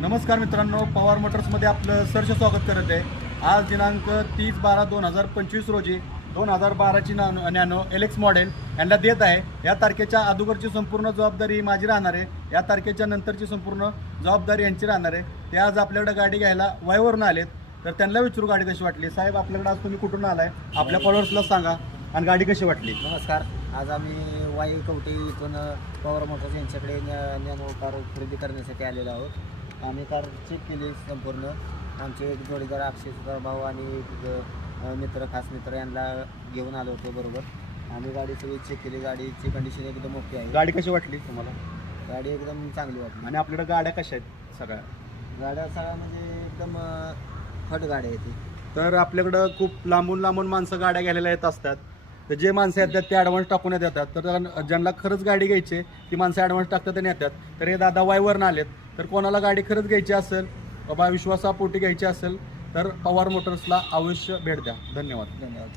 नमस्कार मित्रांनो, पवार मोटर्समध्ये आपलं सहर्ष स्वागत करत आहे। आज दिनांक 30/12/2025 रोजी 2012ची नॅनो एलेक्स मॉडेल यांना देत आहे। या तारखेच्या अगोदरची संपूर्ण जबाबदारी ही माझी राहणार आहे, या तारखेच्या नंतरची संपूर्ण जबाबदारी यांची राहणार आहे। ते आज आपल्याकडे गाडी घ्यायला वाईवरून आलेत, तर त्यांना विचारू गाडी कशी वाटली। साहेब, आपल्याकडे आज तुम्ही कुठून आलाय, आपल्या फॉलोअर्सला सांगा आणि गाडी कशी वाटली। नमस्कार, आज आम्ही वाई कवटे इथून पॉवर मोटर्स यांच्याकडे नॅनो कार खरेदी करण्यासाठी आलेलो आहोत। आम्ही कार चेक केली संपूर्ण। आमचे एक जोडीदार अक्षय सुतार भाऊ आणि एक मित्र, खास मित्र यांना घेऊन आलो होतो बरोबर। आम्ही गाडी सगळी चेक केली, गाडीची कंडिशन एकदम ओके आहे। गाडी कशी वाटली तुम्हाला? गाडी एकदम चांगली वाटली। आणि आपल्याकडे गाड्या कशा आहेत सगळ्या? गाड्या सगळ्या म्हणजे एकदम फट गाड्या आहेत। तर आपल्याकडं खूप लांबून माणसं गाड्या घ्यायला येत असतात, तर जे माणसं येतात ते ॲडव्हान्स टाकून येतात। तर ज्यांना खरंच गाडी घ्यायची ती माणसं ॲडव्हान्स टाकतात आणि येतात। तर हे दादा वाईवरून आलेत, तर कोणाला गाडी खरंच घ्यायची असेल, बाबा विश्वासापोटी घ्यायची असेल, तर पवार मोटर्सला अवश्य भेट द्या। धन्यवाद। धन्यवाद।